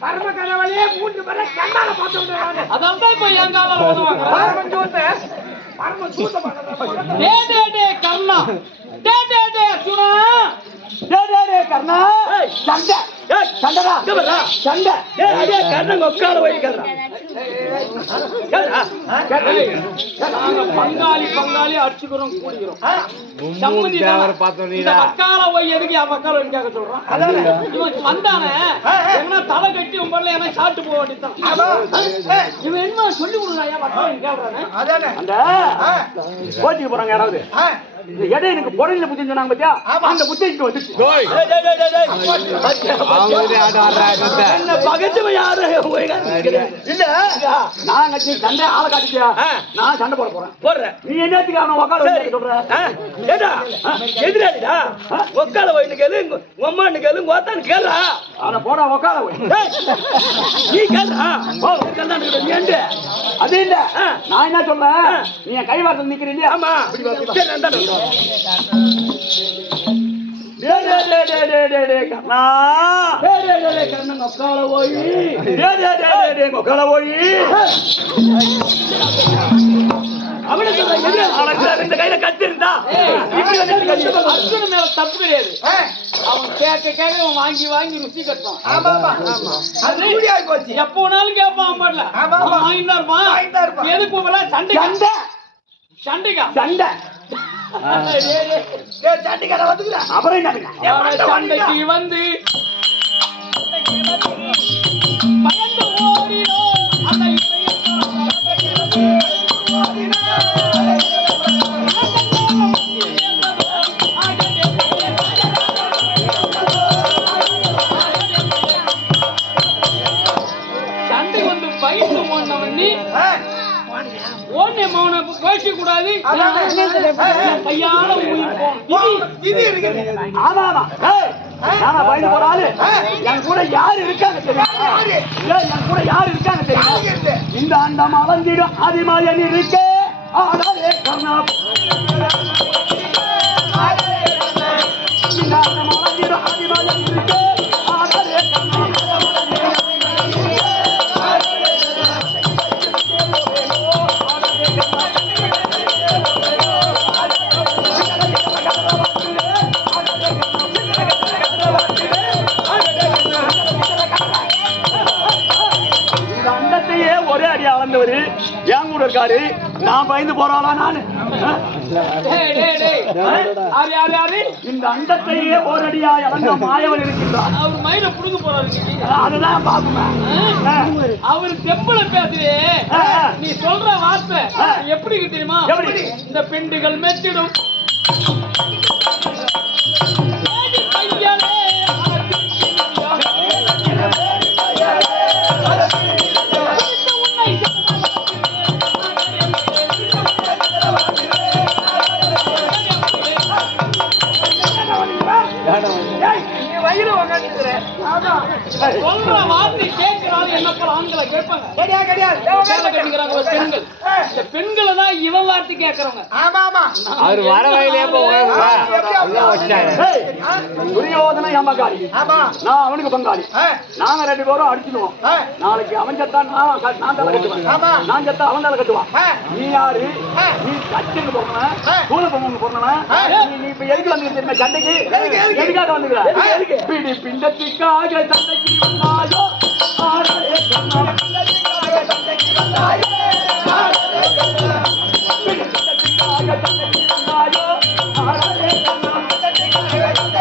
கர்மகரவலே 3 பேரை கண்ணால பார்த்தோம். அதான் இப்ப என் காலம் வருவாங்க. பரமஜோத கர்ணா சுனா கர்ணா சண்டை சண்டடா சண்டை கர்ணன் உட்கார வைக்கிறா பங்காளி பங்காளி அடிச்சுக்கிறோம் கூடிக்கிறோம். பக்கால போய் எதுக்கு என் பக்கால கேட்க சொல்றான். இவன் வந்தானே என்ன தலை கட்டி உம்பர்ல என்ன சாப்பிட்டு போக வேண்டியதான். இவன் என்ன சொல்லி கொடுக்குறான் கேட்கறானே. அந்த கோச்சிக்கு போறாங்க யாராவது எடை எனக்கு பொறையில புத்தி சொன்னாங்க பத்தியா அந்த புத்திக்கு வந்துச்சு. என்ன பகச்சவன் யாரு இல்ல நான் கட்சி சண்டை ஆளை காட்டிட்டியா நான் சண்டை போட போறேன். நீ என்னத்துக்கு அவனை உக்கால சொல்ற ஏடா எதிராளிடா உக்கால போயிட்டு கேளு உம்மான்னு கேளு ஓத்தான்னு கேளா அவனை போடா உக்கால போய் நீ கேளா நீ என்ன அது இல்ல நான் என்ன சொல்றேன் நீ என் கை வார்த்தை நிக்கிறீ இல்லையா ஆமா இந்த கையில கத்திருந்தா மேல தப்பு கிடையாது. அவன் கேட்க கேட்க வாங்கி வாங்கி ருசி கட்டான். எப்ப வேணாலும் கேட்பான் அம்மாட்ல வாங்கிட்டு இருப்பான். எதுக்கு சண்டை சண்டை சண்டைக்கா சண்டை சண்டைக்கார வந்துக்கிறேன் அப்புறம் சண்டைக்கு வந்து பயந்து ஓடினோம் அந்த சண்டை வந்து பயந்து ஓடினவன் ஓனே மௌன பேச கூடாது. கையால இது இருக்கு. ஆமா ஆமா நானா பயந்து போற ஆளு என் கூட யாரு இருக்காங்க தெரியுமா? என் கூட யாரு இருக்காங்க தெரியுமா? இந்த அண்டம் அளந்திடும் அதிமாயன் இருக்கே ஆடாதே கர்ணா இந்த அண்டம் அளந்திடும் அதிமாயன் இருக்கே ஆடாதே கர்ணா ஒரே அடி அளந்தவரு என் கூட இருக்காரு. நான் பயந்து போறாளா நானு இந்த அண்டத்தையே ஒரு அடியா இழந்த மாயவன் இருக்கின்றார். அவர் மயில புடுங்க போறாரு. அதுதான் பாப்பேன். அவரு தெம்பல பேசுறே நீ சொல்ற வார்த்தை எப்படி தெரியுமா? இந்த பெண்டுகள் மெச்சிடும் சொல்ற வார்த்தை கேட்கிறாள். என்ன போல ஆண்களை கேட்பாங்க பெண்கள். இந்த பெண்களை தான் இவன் வார்த்தை கேட்கறவங்க. அவர் வர வயலே துரியோதன எம்பகாரி நான் அவனுக்கு பங்காளி. நாங்க 2 பேரும் அடிச்சுடுவோம். நாளைக்கு அவன் சத்தா நான் தலை கட்டுவேன். நான் சத்தா அவன் தலை கட்டுவான். நீ யாரு? நீ கட்சிக்கு போகணும் தூள பொங்க போறணும். நீ இப்ப எதுக்கு வந்து தெரியுமா சண்டைக்கு? எதுக்காக வந்துக்கிற? பிடி பிண்டத்துக்காக சண்டைக்கு வந்தாயோ ஆடலே கண்ணா சண்டைக்கு வந்தாயோ ஆடலே கண்ணா பிண்டத்துக்காக சண்டைக்கு வந்தாயோ ஆடலே கண்ணா சண்டைக்கு வந்தாயோ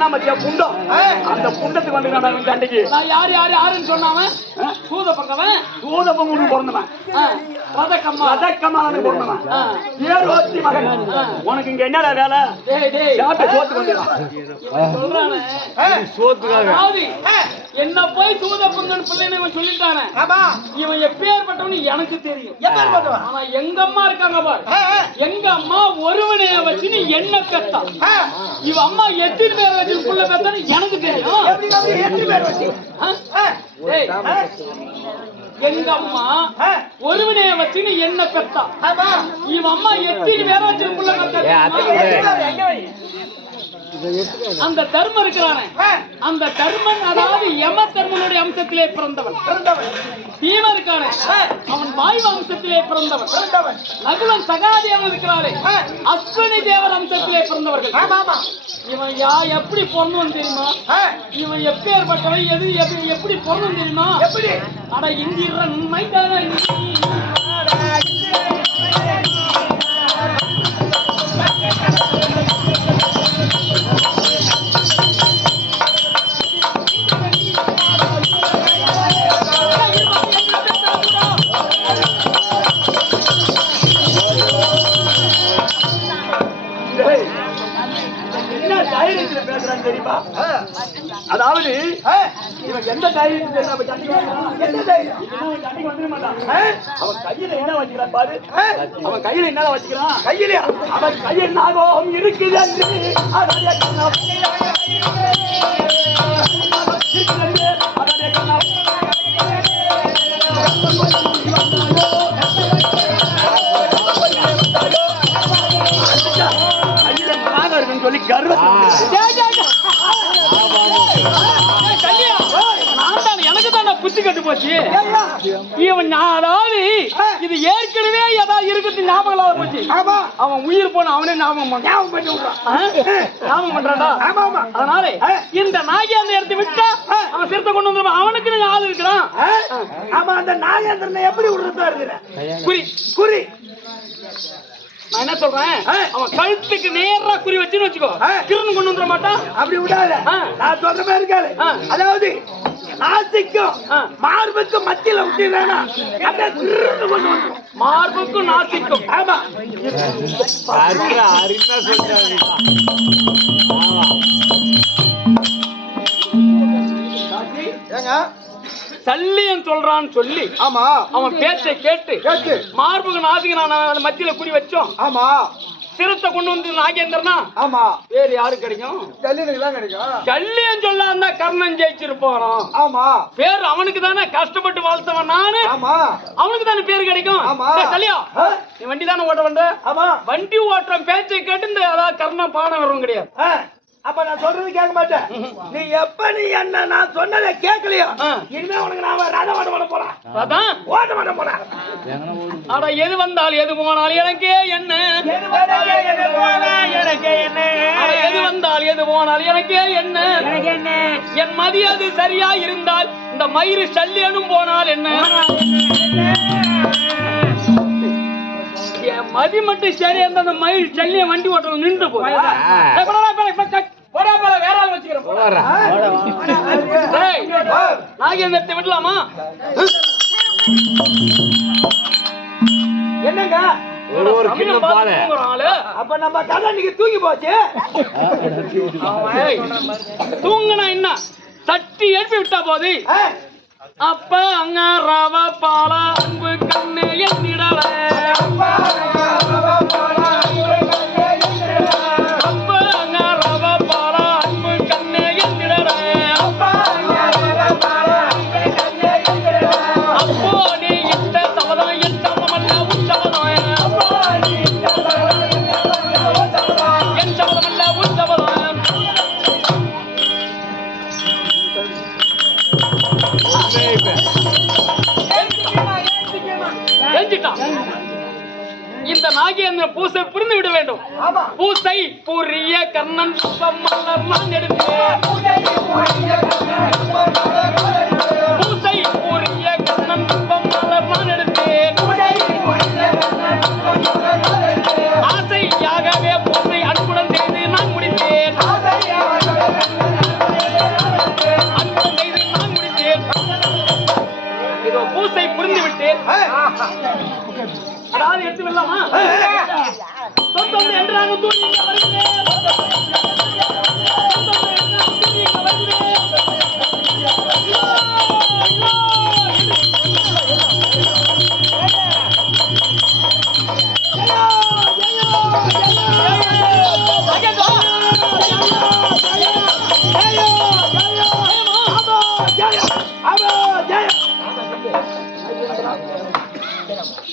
சொன்னா மத்தியா புண்டம் அந்த புண்டத்துக்கு வந்து சண்டைக்கு நான் யாருன்னு சொன்னாம சூத பங்கவன் சூத பங்குன்னு பிறந்தவன் ரதக்கம்மான்னு பிறந்தவன் ஏரோத்தி மகன் உனக்கு இங்க என்னடா வேலை சாப்பிட்டு சோத்து கொண்டுறான் சொல்றானே என்ன போய் சூத பங்கன் பிள்ளைன்னு இவன் சொல்லிட்டானே இவன் எப்பேற்பட்டவனு எனக்கு தெரியும் ஆனா எங்க அம்மா இருக்காங்க பாரு எங்க அம்மா ஒருவனைய வச்சு நீ என்ன பெத்தா இவ அம்மா எத்தனை பேர் வச்சு புள்ள பெத்தான்னு எனக்கு தெரியும் எங்க அம்மா ஒருவனைய வச்சு நீ என்ன பெத்தா இவ அம்மா எத்தனை பேர் வச்சு புள்ள பெத்தா அந்த தர்மம் இருக்கிறானே அந்த தர்மன் அதாவது யம தர்மனுடைய அம்சத்திலே பிறந்தவன் பீமன் இருக்கானே அவன் வாயு அம்சத்திலே பிறந்தவன் நகுலன் சகாதேவன் இருக்கிறாரே அஸ்வினி தேவர் அம்சத்திலே பிறந்தவர்கள் இவன் எப்படி பொருந்தும் தெரியுமா இவன் எப்பேற்பட்டவன் எது எப்படி பொருந்தும் தெரியுமா அட இந்திரன் மைதான தெரியுமா அதாவது இவன் எந்த தைரியத்தை வந்துட மாட்டான் அவன் கையில என்ன வச்சுக்கிறான் பாரு அவன் கையில என்ன வச்சுக்கிறான் கையில அவன் கையில் நாகம் இருக்குது சொல்லி எனக்கு தான் புத்தி கட்டு போச்சு இவன் அதாவது இது ஏற்கனவே ஏதாவது இருக்குது ஞாபகம் போச்சு அவன் உயிர் போன அவனே ஞாபகம் பண்றான்டா அதனால இந்த நாகேந்திரத்தை விட்டா அவன் சிறுத்தை கொண்டு வந்து அவனுக்கு ஆள் இருக்கிறான் ஆமா அந்த நாகேந்திரனை எப்படி விடுறதா இருக்கிற குறி நான் என்ன சொல்றேன் அவன் கழுத்துக்கு நேரா குறி வச்சுன்னு வச்சுக்கோ திருன்னு கொண்டு வந்துட மாட்டான் அப்படி விடாத நான் சொல்ற மாதிரி இருக்காது அதாவது நாசிக்கும் மார்புக்கும் மத்தியில விட்டு வேணாம் மார்புக்கும் நாசிக்கும் ஆமா ஏங்க சல்லியன் சொல்றான்னு சொல்லி ஆமா அவன் பேச்சை கேட்டு மார்புக்கு நாசிக்கு நான் மத்தியில குறி வச்சோம் ஆமா சிறுத்தை கொண்டு வந்து நாகேந்திரனா ஆமா வேறு யாரு கிடைக்கும் சல்லியனுக்கு தான் கிடைக்கும் சல்லியன் சொல்லாம கர்ணன் ஜெயிச்சிருப்பானோ ஆமா பேர் அவனுக்கு தானே கஷ்டப்பட்டு வாழ்த்தவன் நானு ஆமா அவனுக்கு தானே பேர் கிடைக்கும் சல்லியா நீ வண்டி தானே ஓட்ட வந்த ஆமா வண்டி ஓட்டுற பேச்சை கேட்டு இந்த அதாவது கர்ணன் பானம் வரவும் கிடையாது அப்ப நான் சொல்றது கேட்க மாட்டேன் நீ எப்ப நீ என்ன நான் சொன்னதை கேட்கலையோ இனிமே உனக்கு நான் ரத ஓட்ட போறேன் அதான் ஓட்ட மாட்ட போறேன் ஆனா எது வந்தால் எது போனால் எனக்கே என்ன எது வந்தால் எது போனால் எனக்கே என்ன என் மதி அது சரியா இருந்தால் இந்த மயிறு சல்லியனும் போனால் என்ன என் மதி மட்டும் சரியா இருந்தா அந்த மயிறு சல்லிய வண்டி ஓட்டணும் நின்று போய் வேற ஆள் வச்சுக்கிறேன் நாகேந்திரத்தை விடலாமா என்னங்க அப்ப நம்ம கதை இன்னைக்கு தூங்கி போச்சு தூங்குனா என்ன தட்டி எழுப்பி விட்டா போது அப்ப அங்க ரவ பால அன்பு கண்ணு என்னிடல இந்த நாகேந்திர பூசை புரிந்து விட வேண்டும் பூசை புரிய கர்ணன் மலர் நான் எடுத்தேன் பூசை புரிய கர்ணன் மலர் நான் எடுத்தேன் ஆசையாகவே பூசை அன்புடன் செய்து நான் முடித்தேன் எடுத்து விடலாமா? சொந்தம் என்றாங்க தூங்கி வருகிறேன்.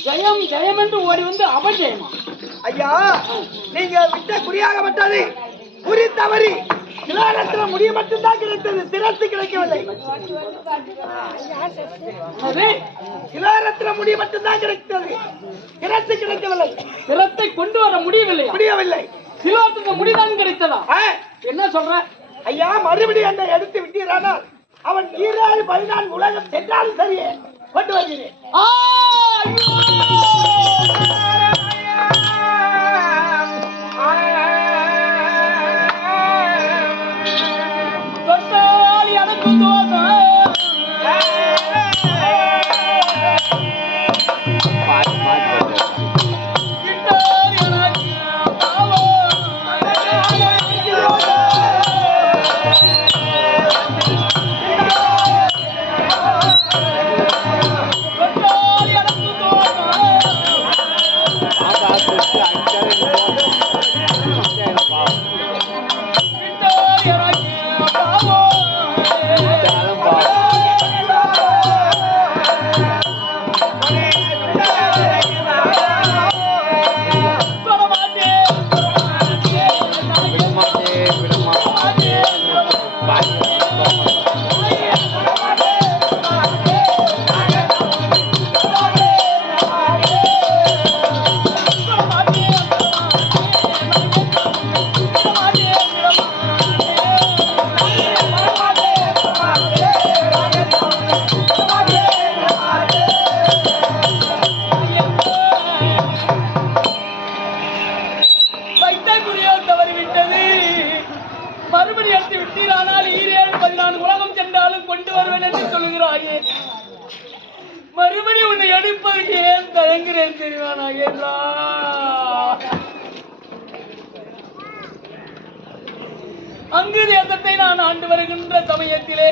ஜெயம் ஜெயம் என்று ஓடி வந்து அபஜயமா? ஐயா, நீங்க விட்ட குறியாகப்பட்டது குறி தவறி சிலாரத்துல முடிய மட்டும்தான் கிடைத்தது, சிரத்து கிடைக்கவில்லை. சிலாரத்துல முடிய மட்டும்தான் கிடைத்தது, சிரத்து கிடைக்கவில்லை. சிரத்தை கொண்டு வர முடியவில்லை. சிலோத்துக்கு முடிதான் கிடைத்ததா? என்ன சொல்ற ஐயா? மறுபடியும் என்னை எடுத்து விட்டீரானால் அவன் 14 உலகம் சென்றாலும் சரியே கொண்டு வருகிறேன். தொட்டால் எனக்கு தோசம் மறுபடியும் உன்னை எடுப்பதற்கு ஏன் தயங்குறேன் தெரியுமா நாகேந்திரா? அங்கு தேசத்தை நான் ஆண்டு வருகின்ற சமயத்திலே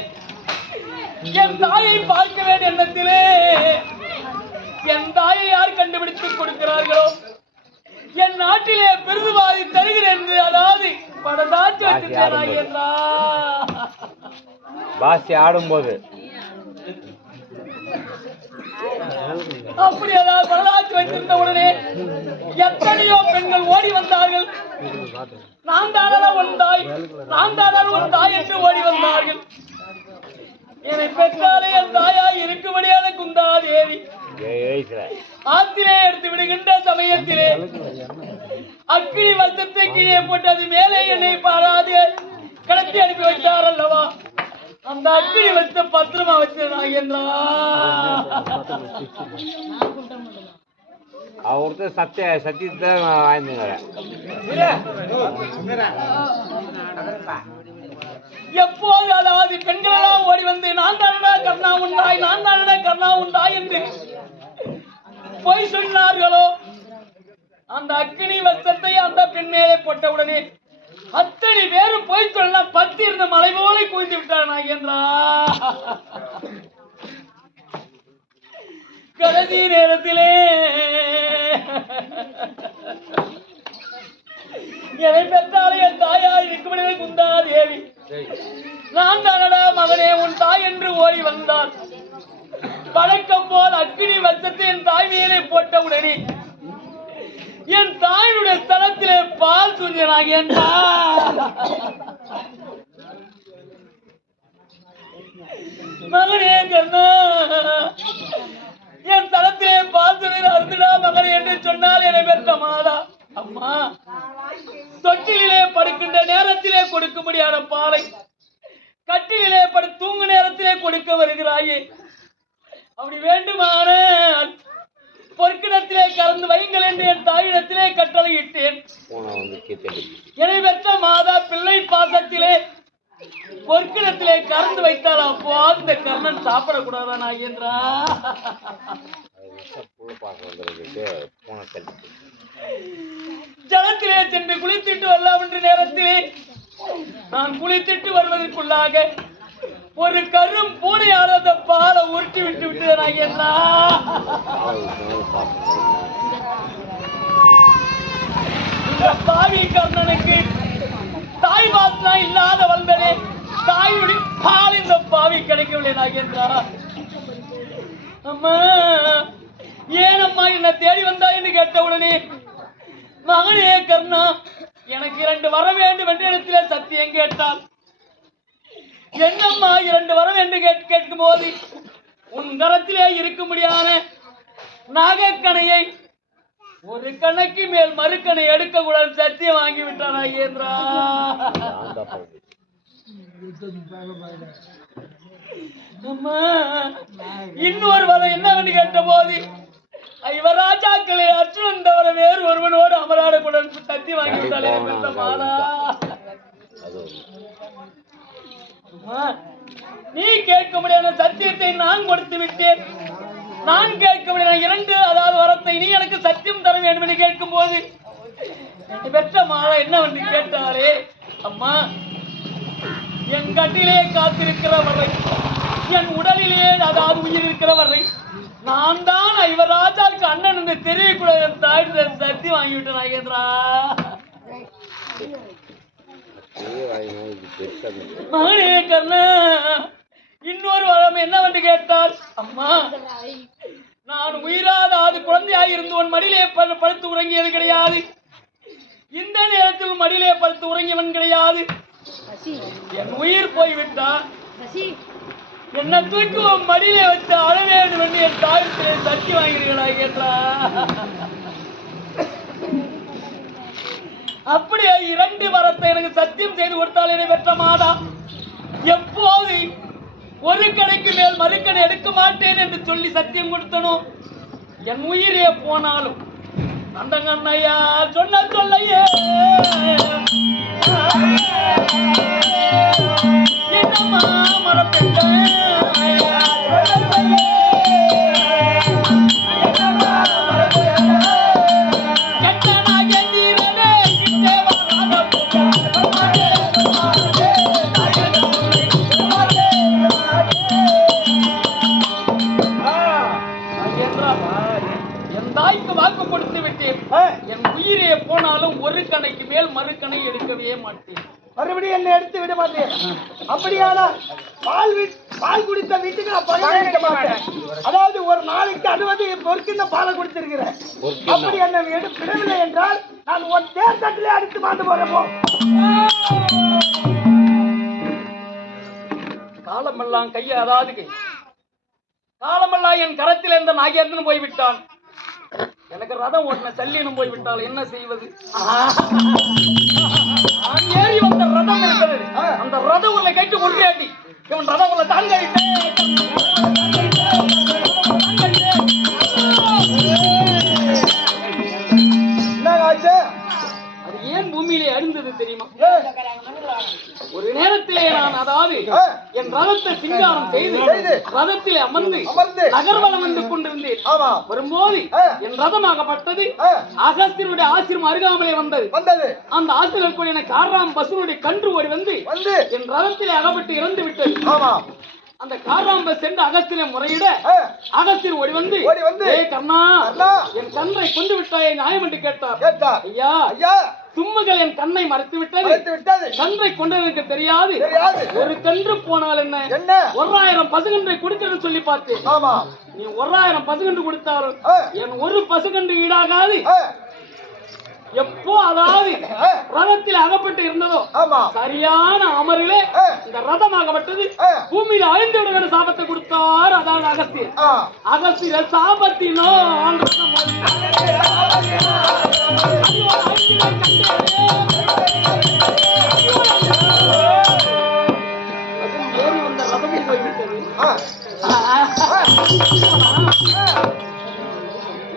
என் தாயை பார்க்க வேண்டிய எண்ணத்திலே என் தாயை யார் கண்டுபிடித்துக் கொடுக்கிறார்களோ என் நாட்டிலே பெருதுவாதி தருகிறேன் என்று, அதாவது படதாச்சு வச்சிருக்கேன் நாகேந்திரா. பாசி ஆடும்போது அப்படி அதாவது வரலாற்று வைத்திருந்த உடனே எத்தனையோ பெண்கள் ஓடி வந்தார்கள். நான் தானே ஒரு தாய் என்று ஓடி வந்தார்கள். என்னை பெற்றாலே என் தாயாய் இருக்கும்படியான குந்தாதேவி ஆத்திலே எடுத்து விடுகின்ற சமயத்திலே அக்கினி வஸ்திரத்தை கீழே போட்டு அது மேலே என்னை பாராது கடத்தி அனுப்பி வைத்தார் அல்லவா? அந்த அக்கினி வச்ச பத்திரமா வச்ச நாகேந்திரா. அவர்கிட்ட சத்தியத்தை வாய்ந்துங்க. எப்போது அதாவது பெண்கள் எல்லாம் ஓடி வந்து நான் தானடா கர்ணா உண்டாய் என்று பொய் சொன்னார்களோ அந்த அக்கினி வஸ்திரத்தை அந்த பெண் மேலே போட்ட உடனே அத்தனை பேரும் போய் சொல்ல 10 இருந்த மலை போல குவிந்து விட்டார் நாகேந்திரா. கடைசி நேரத்திலே என்னை பெற்றாலே என் தாயா இருக்கும்படியே குந்தாதேவி நான் தானடா மகனே உன் தாய் என்று ஓடி வந்தார். பழக்கம் போல் அக்கினி வஸ்திரத்தை என் தாய் மேலே போட்ட உடனே என் தாயினுடைய ஸ்தலத்திலே பால் சுரிஞ்சனாக என்றா மகனே கண்ணா என் தளத்திலே பால் சுரிஞ்ச அருந்துடா மகனே என்று சொன்னால் என்னை பெற்ற மாதா. அம்மா, தொட்டிலே படுக்கின்ற நேரத்திலே கொடுக்க முடியாத பாலை கட்டிலே படு தூங்கு நேரத்திலே கொடுக்க வருகிறாயே, அப்படி வேண்டுமானால் பொற்கிடத்திலே கலந்து வைங்கள் என்று என் தாயிடத்திலே கட்டளையிட்டேன். என்னை பெற்ற மாதா பிள்ளை பாசத்திலே பொற்கிடத்திலே கலந்து வைத்தால் அப்போ அந்த கர்ணன் சாப்பிடக்கூடாதா நாகேந்திரா? ஜலத்திலே சென்று குளித்துட்டு வரலாம் என்ற நேரத்திலே நான் குளித்துட்டு வருவதற்குள்ளாக ஒரு கரும் பூனையால் அந்த பாலை உருட்டி விட்டு விட்டு என்ன இந்த பாவி கர்ணனுக்கு தாய் பாசனா இல்லாத வந்தனே தாயுடைய பால் இந்த பாவி கிடைக்கவில்லை நாகேந்திரா. அம்மா ஏனம்மா என்ன தேடி வந்தா என்று கேட்ட உடனே மகனே கர்ணா எனக்கு 2 வர வேண்டும் என்ற இடத்திலே சத்தியம் கேட்டால் என்னம்மா 2 வர வேண்டும் கேட்கும் போது உன் கரத்திலே இருக்க முடியாத நாகக்கணையை ஒரு கணக்கு மேல் மறுக்கணை எடுக்க கூடாது சத்தியம் வாங்கி விட்டான் நாகேந்திரா. அம்மா இன்னொரு வரம் என்னவென்று கேட்ட போது இவராஜாக்களை அர்ஜுனன் தவிர வேறு ஒருவனோடு அமராடக்கூடாது சத்தியம் வாங்கி விட்டாலே மாதா. நீ கேட்க முடியாத சத்தியத்தை நான் கொடுத்து விட்டேன். நான் கேட்க முடியாத 2 அதாவது வரத்தை நீ எனக்கு சத்தியம் தர வேண்டும் என்று கேட்கும் போது பெற்ற மாதா என்னவென்று கேட்டாலே அம்மா என் கட்டிலே காத்திருக்கிறவரை என் உடலிலே அதாவது உயிர் இருக்கிறவரை நான் தான் இவராஜாவுக்கு அண்ணன் என்று தெரியக்கூடாது என் தாய் சத்தி வாங்கிவிட்டேன் நாகேந்திரா. மகனே கர்ணா இன்னொரு வரம் என்னவென்று கேட்டால் அம்மா நான் உயிராதாவது குழந்தையாக இருந்து உன் மடியிலே படுத்து உறங்கியது கிடையாது. இந்த நேரத்தில் மடியிலே படுத்து உறங்கியவன் கிடையாது. என் உயிர் போய்விட்டான். என்ன தூக்கி உன் மடியிலே வச்சு அழ வேண்டும் என்று என் தாயத்திலே சத்தி வாங்கிறீர்களா கேட்டா. அப்படியே 2 வரத்தை எனக்கு சத்தியம் செய்து கொடுத்தால் என்னை பெற்ற மாதா எப்போது ஒரு கடைக்கு மேல் மறுக்கடை எடுக்க மாட்டேன் என்று சொல்லி சத்தியம் கொடுத்தனோ என் உயிரே போனாலும் அந்த கண்ணையா சொன்ன சொல்லையே என்னம்மா மறப்பேன் வாக்கு கொடுத்து விட்டேன். என் உயிரே போனாலும் ஒரு கணைக்கு மேல் மறுக்கணை எடுக்கவே மாட்டேன். மறுபடியும் என்ன எடுத்து விட மாட்டேன். அப்படியானா பால் குடித்த வீட்டுக்கு நான் பணம் வைக்க மாட்டேன். அதாவது ஒரு நாளைக்கு 60 பொறுக்கின்ற பாலை கொடுத்திருக்கிறேன். அப்படி என்ன விடவில்லை என்றால் நான் ஒரு தேர்தட்டிலே அடித்து மாண்டு போறப்போ காலமெல்லாம் கையை அதாவது காலமெல்லாம் என் கரத்தில் இருந்த நாகேந்திரன் போய்விட்டான். எனக்கு ரதம் ஓட்டின சல்லியனும் போய்விட்டால் என்ன செய்வது? நான் ஏறி வந்த ரதம் இருக்கிறது. அந்த ரத உருளை கைட்டு உருளையாட்டி இவன் ரதம் உள்ள தாங்க அது ஏன் பூமியிலே அழிந்தது தெரியுமா? ஒரு நேரத்திலே நான் அதாவது என் ரதத்தை சிங்காரம் செய்து ரதத்திலே அமர்ந்து நகர்வலம் வந்து கொண்டிருந்தேன். வரும்போது என் ரதமாகப்பட்டது அகஸ்தியருடைய ஆசிரமம் அருகாமலே வந்தது. அந்த ஆசிரியர் எனக்கு 6ஆம் பசுனுடைய கன்று ஓடி வந்து என் ரதத்திலே அகப்பட்டு இறந்து விட்டது. அந்த காராம்ப சென்று அகஸ்தியரை முறையிட அகஸ்தியர் ஓடி வந்து கர்ணா என் கன்றை கொண்டு விட்டாயே நியாயம் என்று கேட்டார். ஐயா தும்முகள் என் கண்ணை மறைத்து விட்டது. கன்றை கொண்டதற்கு தெரியாது. ஒரு கன்று போனால் என்ன 1000 பசுகன்றை கொடுக்கிறேன்னு சொல்லி பார்த்தேன். நீ 1000 பசுகன்று கொடுத்தாலும் என் ஒரு பசுகன்று ஈடாகாது. எப்போ அதாவது ரதத்தில் அகப்பட்டு இருந்ததோ சரியான அமரிலே இந்த ரதமாகப்பட்டது பூமியில அழிந்து விடுகிற சாபத்தை கொடுத்தார். அதாவது அகஸ்தியர் சாபத்தினோ ஏறி வந்த ரதமும் போய்விட்டது.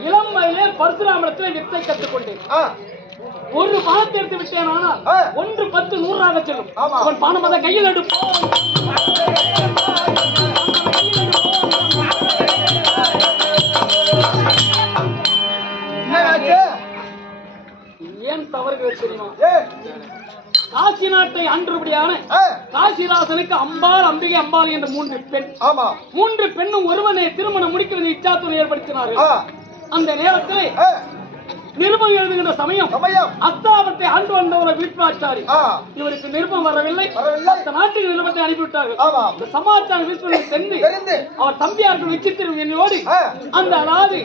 இளம் வயதிலே பரசுராமரத்திலே வித்தை கற்றுக்கொண்டேன். ஒரு பணத்தை எடுத்து விட்டேன். ஆனால் 1 10 100ஆக செல்லும். அவன் பணம் அதை கையில் எடுப்போம். காசி நாட்டை ஆண்டபடியான காசிராசனுக்கு அம்பாள், அம்பிகை, அம்பாள் என்ற 3 பெண். ஆமா. 3 பெண்ணும் ஒருவனை திருமணம் முடிக்குவது இச்சாத்துணை ஏற்படுத்தினார்கள். அந்த நேரத்திலே நிருபம் எழுதுகின்ற சமயம் அஸ்தாபத்தை ஆண்டு வந்த ஒரு வீட்பாச்சாரி இவருக்கு நிருபம் வரவில்லை. அந்த நாட்டுக்கு நிருபத்தை அனுப்பிவிட்டார்கள். இந்த சமாச்சாரம் வீட்டுக்கு சென்று அவர் தம்பியார்கள் விசித்திரவோடு அந்த அதாவது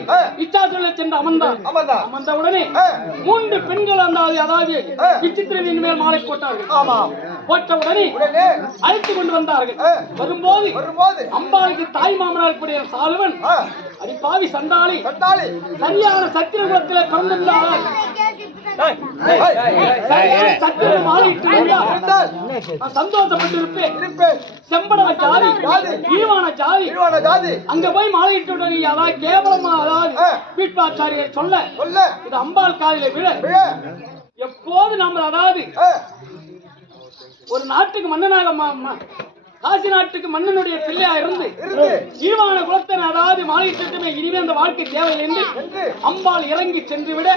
இச்சாத்துறை சென்று அமர்ந்தார். அமர்ந்தவுடனே 3 பெண்கள் அந்த அதாவது விசித்திரவின் மேல் மாலை போட்டார்கள். போட்ட உடனே அழைத்து கொண்டு வந்தார்கள். வரும்போது அம்பாளுக்கு தாய் மாமனார் கூடிய சாலுவன் அடிப்பாவி சண்டாளி சரியான சத்திர குலத்திலே பிறந்திருந்தார். சத்திர மாலையிட்டு சந்தோஷப்பட்டு இருப்பேன். செம்பட ஜாதி, ஈவான ஜாதி அங்க போய் மாலையிட்டு உடனே அதாவது கேவலமா அதாவது வீட்பாச்சாரியர் சொல்ல இது அம்பாள் காதிலே விழ எப்போது நம்ம அதாவது ஒரு நாட்டுக்கு மன்னனாக காசி நாட்டுக்கு மன்னனுடைய பிள்ளையா இருந்து ஈவான குலத்தன் அதாவது மாலையிட்டுமே இனிமே அந்த வாழ்க்கை தேவையில்லை என்று அம்பாள் இறங்கி சென்று விட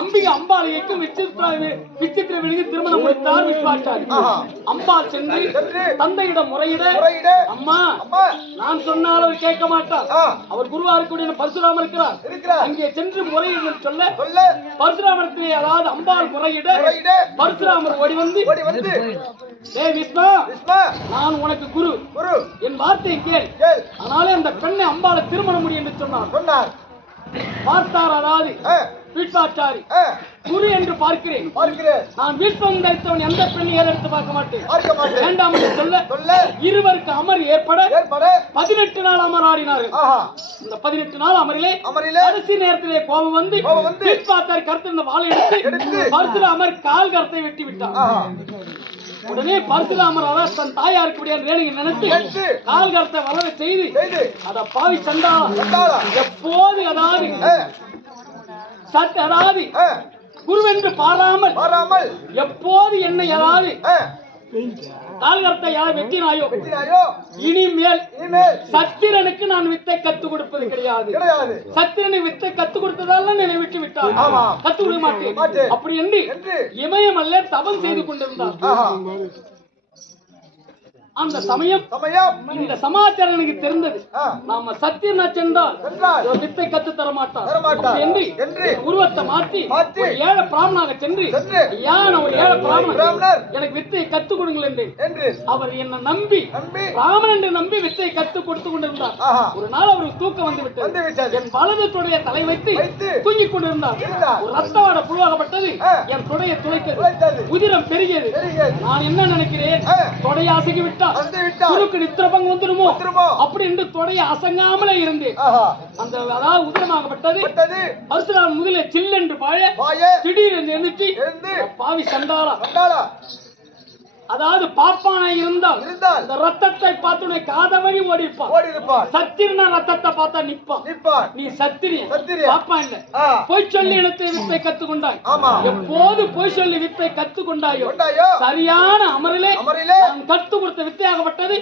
அம்பிகை அம்பாளைக்கும் விசித்திரவனுக்கு திருமணம் முடித்தார் விஸ்வாச்சாரி. அம்பாள் சென்று தந்தையிடம் முறையிட அம்மா நான் சொன்னால் அவர் கேட்க மாட்டார். அவர் குருவா இருக்கக்கூடிய பரசுராமர் இருக்கிறார். அங்கே சென்று முறையிட சொல்ல பரசுராமரத்திலே அதாவது அம்பாள் முறையிட பரசுராமர் ஓடி வந்து விஸ்வா நான் உனக்கு குரு என் வார்த்தையை கேள். அதனாலே அந்த பெண்ணை அம்பாளை திருமணம் முடியும் என்று சொன்னார். பார்த்தார் அதாவது வீட்பாச்சாரி குரு என்று பார்க்கிறேன். நான் வீட்பம் தரித்தவன் எந்த பெண்ணை ஏறெடுத்து பார்க்க மாட்டேன் வேண்டாம் என்று சொல்ல இருவருக்கு அமர் ஏற்பட 18 நாள் அமர் ஆடினார்கள். இந்த 18 நாள் அமரிலே கடைசி நேரத்திலே கோபம் வந்து வீட்பாச்சாரி கருத்து வாழை எடுத்து பரசுராமர் கால் கரத்தை வெட்டி விட்டார். உடனே பரசுராமர் அதாவது தன் தாயாருக்கு ரேணுகை நினைத்து கால் கரத்தை வளர செய்து அத பாவி சண்டாளா எப்போது அதாவது அதாவது குருவென்று பாராமல் எப்போது என்னை அதாவது கால்கரத்தை யார் வெட்டினாயோ இனிமேல் சத்திரனுக்கு நான் வித்தை கத்துக் கொடுப்பது கிடையாது. சத்திரனை வித்தை கத்துக் கொடுத்ததால என்னை விட்டு விட்டார். கத்துக் கொடுக்க மாட்டேன் அப்படி என்று இமயம் அல்ல தவம் செய்து கொண்டிருந்தார். அந்த சமயம் இந்த சமாச்சாரம் எனக்கு தெரிந்தது. நாம சத்தியனா சென்றால் வித்தை கத்து தர மாட்டார் என்று உருவத்தை மாற்றி ஏழை பிராமணாக சென்று ஒரு ஏழை பிராமணர் எனக்கு வித்தையை கத்து கொடுங்கள் என்று அவர் என்ன நம்பி பிராமணன் என்று நம்பி வித்தையை கத்து கொடுத்து கொண்டிருந்தார். ஒரு நாள் அவருக்கு தூக்கம் வந்து விட்டது. என் வலது தொடைய தலை வைத்து தூங்கிக் கொண்டிருந்தார். ஒரு ரத்தவாட புழுவாகப்பட்டது என் தொடையை துளைத்தது. உதிரம் பெருகியது. நான் என்ன நினைக்கிறேன் தொடையை அசைக்கி விட்டார் நித்திரபங்கு வந்துருமோ அப்படி என்று தொடைய அசங்காமலே இருந்தேன். அந்த அதாவது உதிரமாகப்பட்டது பரசுராமன் முதலே சில்லென்று பாய திடீரென்று எழுந்துச்சு பாவி சண்டாளா அதாவது பாப்பானா இருந்தால் இந்த ரத்தத்தை பார்த்து காதவனி ஓடி இருப்பான். சத்திரனா ரத்தத்தை பார்த்தா நிப்பான். நீ சத்திரியன் பாப்பா இல்ல. பொய் சொல்லி இனத்தை வித்தை கத்துக்கொண்டாய். எப்போது பொய் சொல்லி வித்தை கத்துக்கொண்டாயோ சரியான அமரிலே கத்து கொடுத்த வித்தையாகப்பட்டது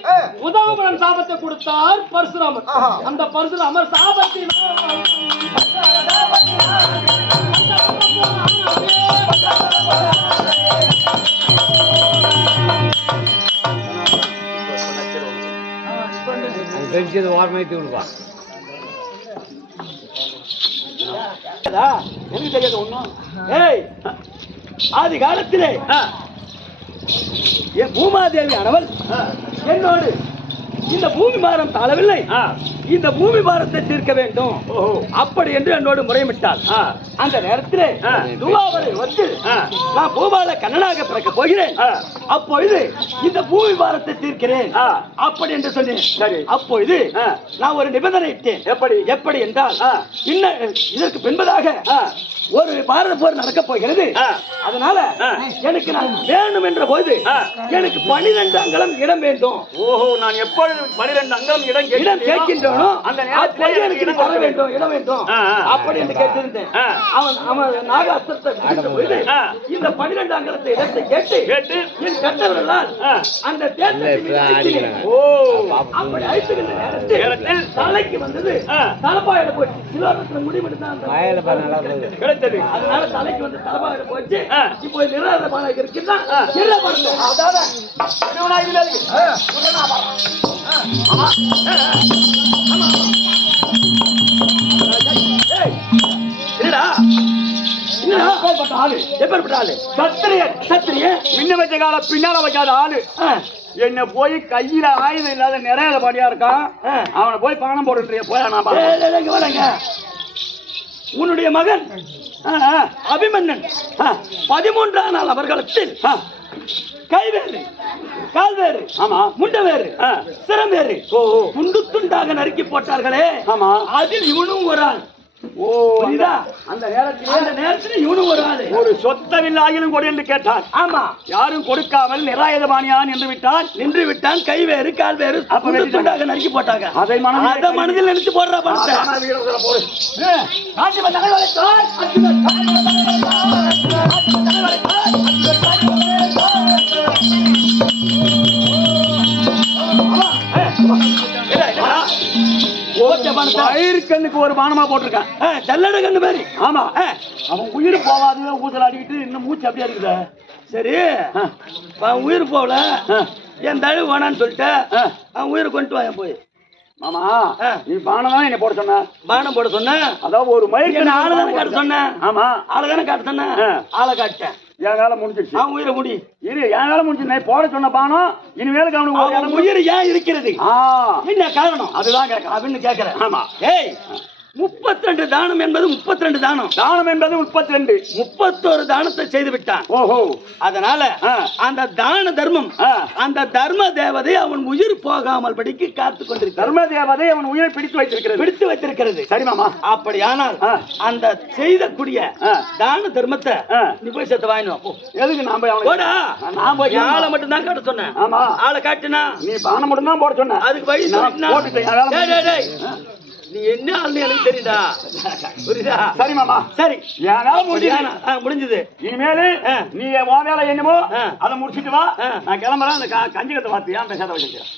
உதவபுரன் சாபத்தை கொடுத்தார் பரசுராமர். அந்த பரசுராமர் சாபத்தின் ஓர்மைத்து கொடுப்பான். எனக்கு தெரியாது ஒண்ணும். ஆதி காலத்திலே என் பூமாதேவி ஆனவள் என்னோடு இந்த பூமி பாரம் தாழவில்லை, இந்த பூமி பாரத்தை தீர்க்க வேண்டும் அப்படி என்று என்னோடு முறையிட்டாள். அந்த நேரத்திலே துவாவரை வந்து நான் பூபால கண்ணனாக பிறக்க போகிறேன், அப்பொழுது இந்த பூமி பாரத்தை தீர்க்கிறேன் அப்படி என்று சொன்னேன். அப்பொழுது நான் ஒரு நிபந்தனை இட்டேன். எப்படி என்றால் இதற்கு பின்பதாக ஒரு பாரத போர் நடக்க போகிறது. அதனால எனக்கு நான் வேணும் என்ற போது எனக்கு 12 அங்கலம் இடம் வேண்டும். நான் எப்பொழுது 12 அங்கலம் இடம் கேட்கின்றோனோ அந்த நேரத்தில் எனக்கு தர வேண்டும், இடம் வேண்டும் அப்படி என்று கேட்டிருந்தேன். அவன் நாகாஸ்திரத்தை இந்த 12 அங்கலத்தை இடத்தை கேட்டு என் கட்டவர்களால் அந்த தேசத்தை அடிக்கிறாங்க. ஓ அப்படி அழித்துக்கின்ற நேரத்தில் தலைக்கு வந்தது தலைப்பாயிட போச்சு. சிலோகத்துல முடிவெடுத்து தான் அந்த வயல பாரு நல்லா போகுது. கிடைத்தது. அதனால தலைக்கு வந்து தலைப்பாயிட போச்சு. இப்போ நிராத பாலக இருக்குன்னா நிராபரணம். அதாவது திருவண்ணாமலையில இருக்கு. ஆமா. இல்லடா எப்பேற்பட்ட ஆளு? எப்பேற்பட்ட ஆளு? சத்திரியன் முன்ன வச்ச கால பின்னால வைக்காத ஆளு. என்ன போய் கையில ஆயுதம் இல்லாத நிறைய பாடியா இருக்கான். அவனை போய் பானம் போட்டுட்டு போய் நான் இங்க வரேங்க. உன்னுடைய மகன் அபிமன்னன் 13ஆம் நாள் அவர்களிடத்தில் கைவேறு கால்வேறு ஆமா முண்டவேறு சிரமேறு துண்டு துண்டாக நறுக்கி போட்டார்களே. ஆமா அதில் இவனும் ஒரு ஆள். ஓ புரியுதா? அந்த நேரத்தில் இவனும் ஒரு ஆளு. ஒரு சொத்தமில்லாயிலும் கொடு என்று கேட்டான். ஆமா, யாரும் கொடுக்காமல் நிராயுதபாணியான் என்று விட்டான். நின்று விட்டான். கை வேறு கால் வேறு துண்டு துண்டாக நறுக்கி போட்டாங்க. அதை மனதில் நினைச்சு போடுற பணத்தை கண்ணுக்கு ஒரு பானமா போட்டிருக்கான். ஜல்லட கண்ணு மாதிரி. ஆமா அவன் உயிர் போவாது ஊசல் அடிக்கிட்டு இன்னும் மூச்சு அப்படியே இருக்குதா? சரி, அவன் உயிர் போகல, என் தழுவு வேணான்னு சொல்லிட்டு அவன் உயிரை கொண்டு வாங்க போய். மாமா நீ பானம் தான் என்ன போட சொன்ன? பானம் போட சொன்ன. அதாவது ஒரு மயிர் ஆளை தானே காட்ட சொன்னேன். ஆமா ஆளை தானே காட்ட சொன்னேன். ஆளை காட்டேன். என் வேலை முடிஞ்சிருச்சு. அவன் உயிரை முடி. இரு, என் வேலை முடிஞ்சு நான் போட சொன்ன பானம் இனிமேலுக்கு அவனுக்கு உயிர் ஏன் இருக்கிறது? என்ன காரணம்? அதுதான் கேட்க அப்படின்னு கேட்கிறேன். ஆமா. ஏய், 32 தானம் என்பது 32 தானம். தானம் என்பது 32. 31 தானத்தை செய்து விட்டான். ஓஹோ. அதனால அந்த தான தர்மம், அந்த தர்ம தேவதை அவன் உயிர் போகாமல் படிக்கு காத்து கொண்டிருக்கிறது. தர்ம தேவதை அவன் உயிரை பிடித்து வைத்திருக்கிறது. சரி மாமா. அப்படியானால் அந்த செய்தக்கூடிய தான தர்மத்தை நீ போய் சேர்த்து வாங்கினோம். எதுக்கு நாம ஆளை மட்டும் தான் காட்ட சொன்னேன். ஆமா, ஆளை காட்டுனா நீ பானம் மட்டும் தான் போட சொன்ன. அதுக்கு வயசு நீ என்ன ஆள்னு எனக்கு தெரியுதா? புரியுதா? சரி மாமா. சரி, முடிஞ்சது. இனிமேலு நீ உன் வேலை என்னமோ அதை முடிச்சிட்டு வா. நான் கிளம்புறேன். அந்த கஞ்சி கட்ட வார்த்தையா அந்த சேத வச்சிருக்கேன்.